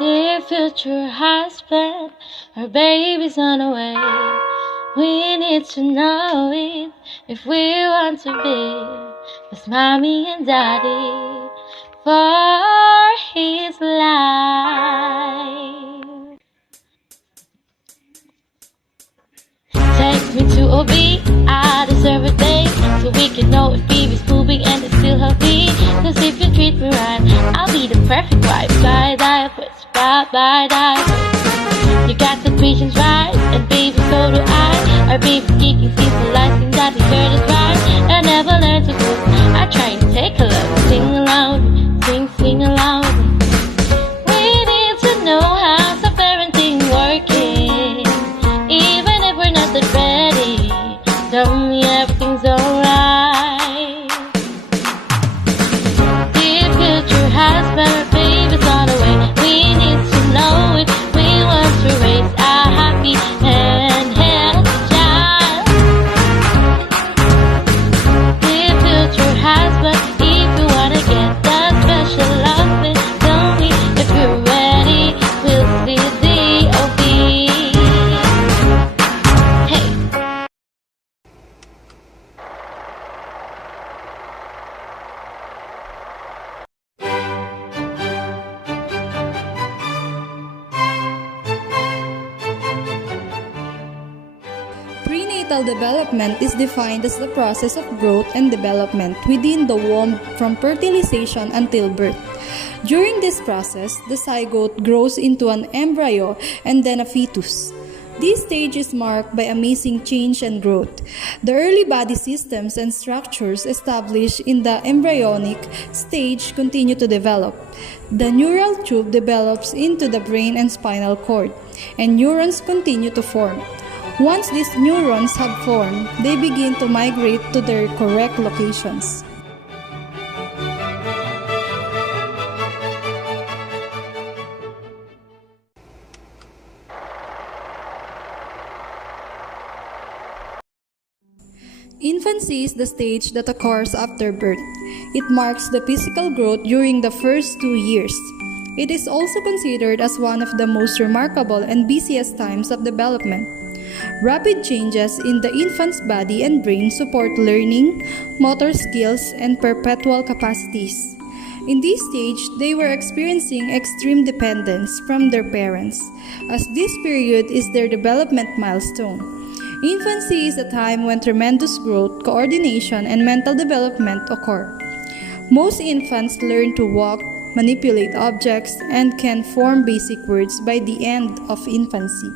Dear future husband, our baby's on the way. We need to know it if we want to be with mommy and daddy for his life. Take me to OB, I deserve a day, so we can know if baby's moving and it's still healthy. Cause if you treat me right, I'll be the perfect wife. Buy diapers, buy diapers. You got the patience right, and baby so do I. Our baby's geeking, civilizing, that he heard us right. I never learned to cook, I try and take a look. Sing aloud, sing aloud. We need to know how's the parenting working. Even if we're not that ready, tell me everything's alright. Dear future husband, our baby's on the way. We need to know it. We want to raise a happy and healthy child. Dear future husband, if you wanna get that special loving, tell me if you're ready. We'll see DOV. Hey. Prenatal development is defined as the process of growth and development within the womb from fertilization until birth. During this process, the zygote grows into an embryo and then a fetus. This stage is marked by amazing change and growth. The early body systems and structures established in the embryonic stage continue to develop. The neural tube develops into the brain and spinal cord, and neurons continue to form. Once these neurons have formed, they begin to migrate to their correct locations. Infancy is the stage that occurs after birth. It marks the physical growth during the first 2 years. It is also considered as one of the most remarkable and busiest times of development. Rapid changes in the infant's body and brain support learning, motor skills, and perpetual capacities. In this stage, they were experiencing extreme dependence from their parents, as this period is their development milestone. Infancy is a time when tremendous growth, coordination, and mental development occur. Most infants learn to walk, manipulate objects, and can form basic words by the end of infancy.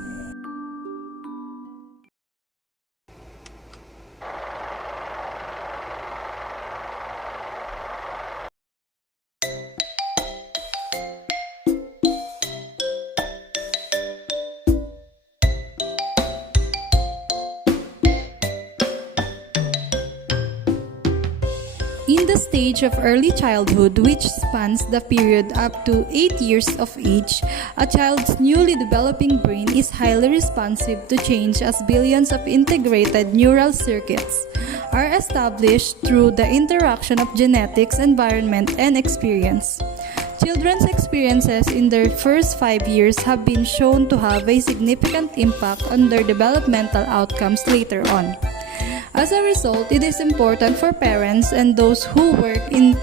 In the stage of early childhood, which spans the period up to 8 years of age, a child's newly developing brain is highly responsive to change as billions of integrated neural circuits are established through the interaction of genetics, environment, and experience. Children's experiences in their first 5 years have been shown to have a significant impact on their developmental outcomes later on. As a result, it is important for parents and those who work in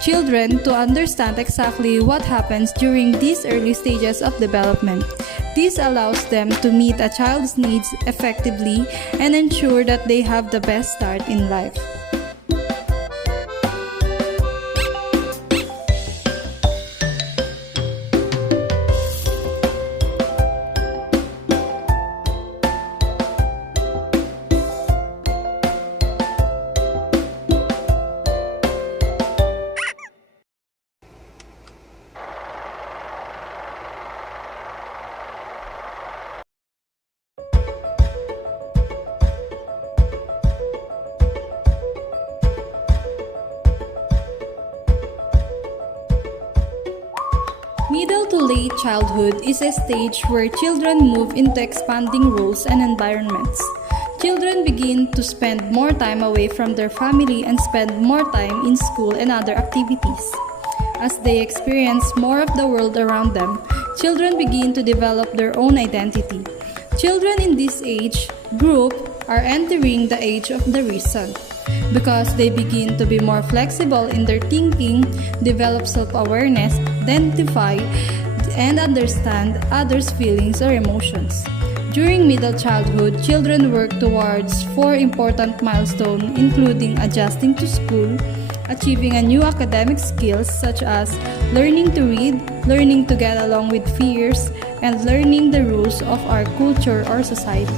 children to understand exactly what happens during these early stages of development. This allows them to meet a child's needs effectively and ensure that they have the best start in life. Middle to late childhood is a stage where children move into expanding roles and environments. Children begin to spend more time away from their family and spend more time in school and other activities. As they experience more of the world around them, children begin to develop their own identity. Children in this age group are entering the age of the reason because they begin to be more flexible in their thinking, develop self-awareness, identify and understand others' feelings or emotions. During middle childhood, children work towards 4 important milestones including adjusting to school, achieving a new academic skills such as learning to read, learning to get along with peers, and learning the rules of our culture or society.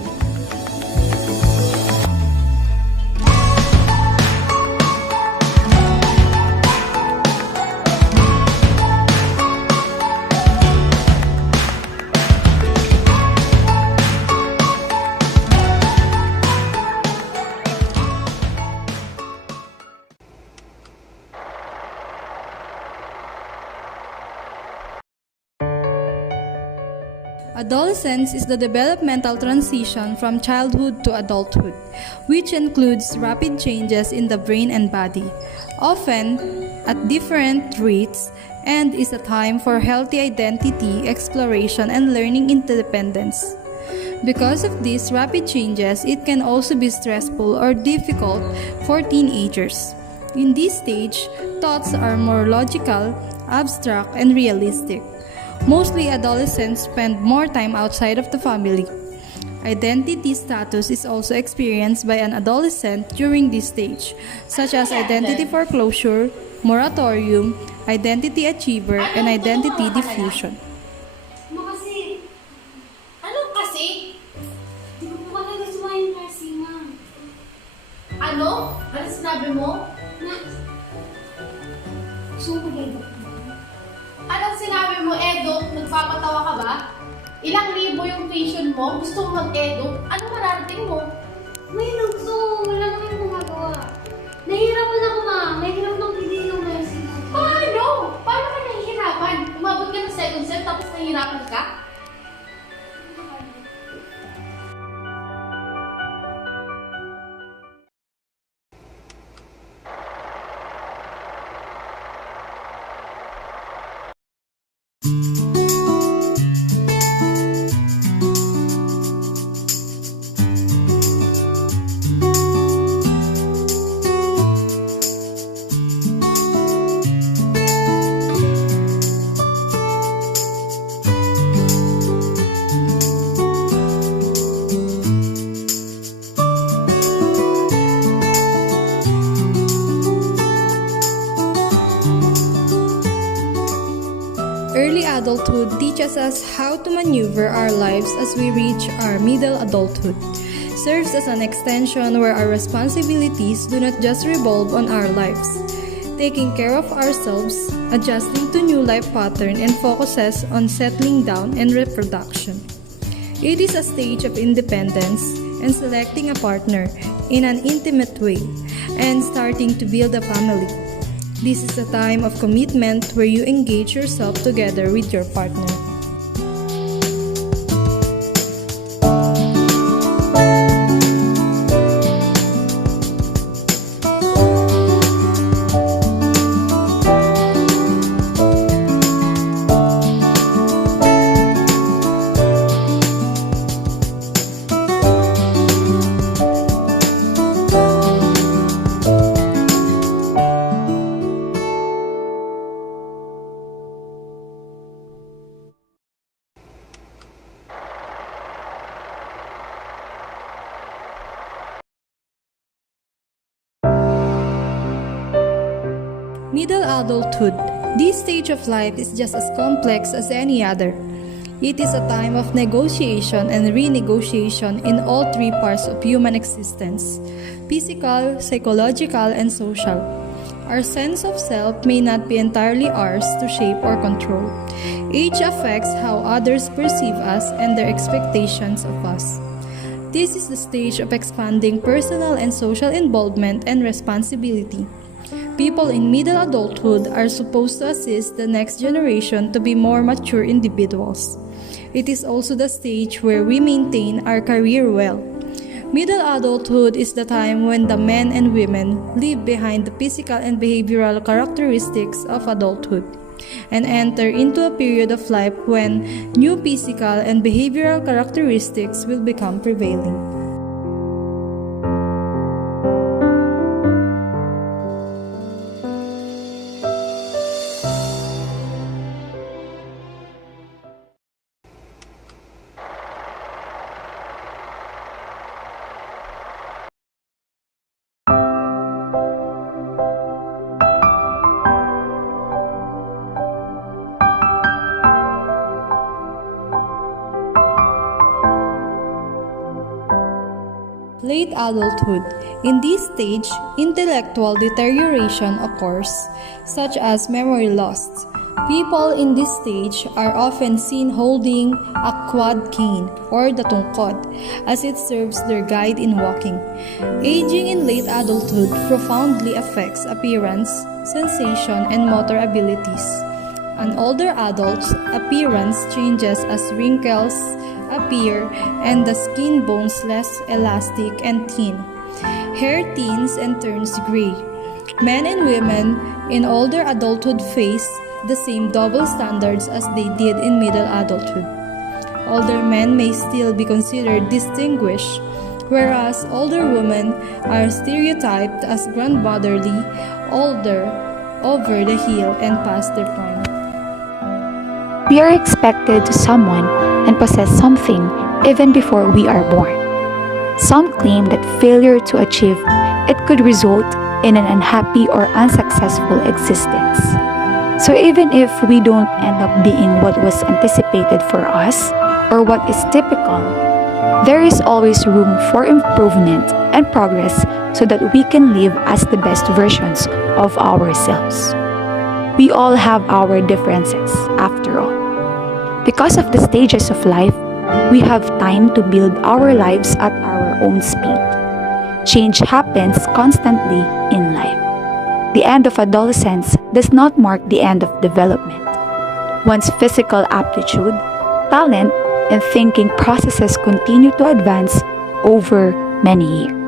Adolescence is the developmental transition from childhood to adulthood, which includes rapid changes in the brain and body, often at different rates, and is a time for healthy identity, exploration, and learning independence. Because of these rapid changes, it can also be stressful or difficult for teenagers. In this stage, thoughts are more logical, abstract, and realistic. Mostly adolescents spend more time outside of the family. Identity status is also experienced by an adolescent during this stage, such as identity foreclosure, moratorium, identity achiever, and identity diffusion. Ano kasi? Di ko pa talaga sumayin kasi, ma'am. Ano? Ano sinabi mo? Gusto mo mag-edok? Anong sinabi mo, Edok? Nagpapatawa ka ba? Ilang libo yung tuition mo? Gusto mo mag-edok? Ano mararating mo? May gusto, wala naman yung gumagawa. Nahihirapan ako, ma'am. Nahihirap ng pili ng mercy. Paano? Paano ka nahihirapan? Umabot ka ng second sem tapos nahihirapan ka? Early adulthood teaches us how to maneuver our lives as we reach our middle adulthood. Serves as an extension where our responsibilities do not just revolve on our lives. Taking care of ourselves, adjusting to new life pattern, and focuses on settling down and reproduction. It is a stage of independence and selecting a partner in an intimate way and starting to build a family. This is a time of commitment where you engage yourself together with your partner. Middle adulthood. This stage of life is just as complex as any other. It is a time of negotiation and renegotiation in all 3 parts of human existence: physical, psychological, and social. Our sense of self may not be entirely ours to shape or control. Age affects how others perceive us and their expectations of us. This is the stage of expanding personal and social involvement and responsibility. People in middle adulthood are supposed to assist the next generation to be more mature individuals. It is also the stage where we maintain our career well. Middle adulthood is the time when the men and women leave behind the physical and behavioral characteristics of adulthood and enter into a period of life when new physical and behavioral characteristics will become prevailing. Late adulthood. In this stage, intellectual deterioration occurs, such as memory loss. People in this stage are often seen holding a quad cane or the tungkod, as it serves their guide in walking. Aging in late adulthood profoundly affects appearance, sensation, and motor abilities. An older adult's appearance changes as wrinkles appear and the skin bones less elastic and thin. Hair thins and turns gray. Men and women in older adulthood face the same double standards as they did in middle adulthood. Older men may still be considered distinguished, whereas older women are stereotyped as grandmotherly, older, over the hill, and past their prime. We are expected to someone and possess something even before we are born. Some claim that failure to achieve it could result in an unhappy or unsuccessful existence. So even if we don't end up being what was anticipated for us or what is typical, there is always room for improvement and progress so that we can live as the best versions of ourselves. We all have our differences, after all. Because of the stages of life, we have time to build our lives at our own speed. Change happens constantly in life. The end of adolescence does not mark the end of development. One's physical aptitude, talent, and thinking processes continue to advance over many years.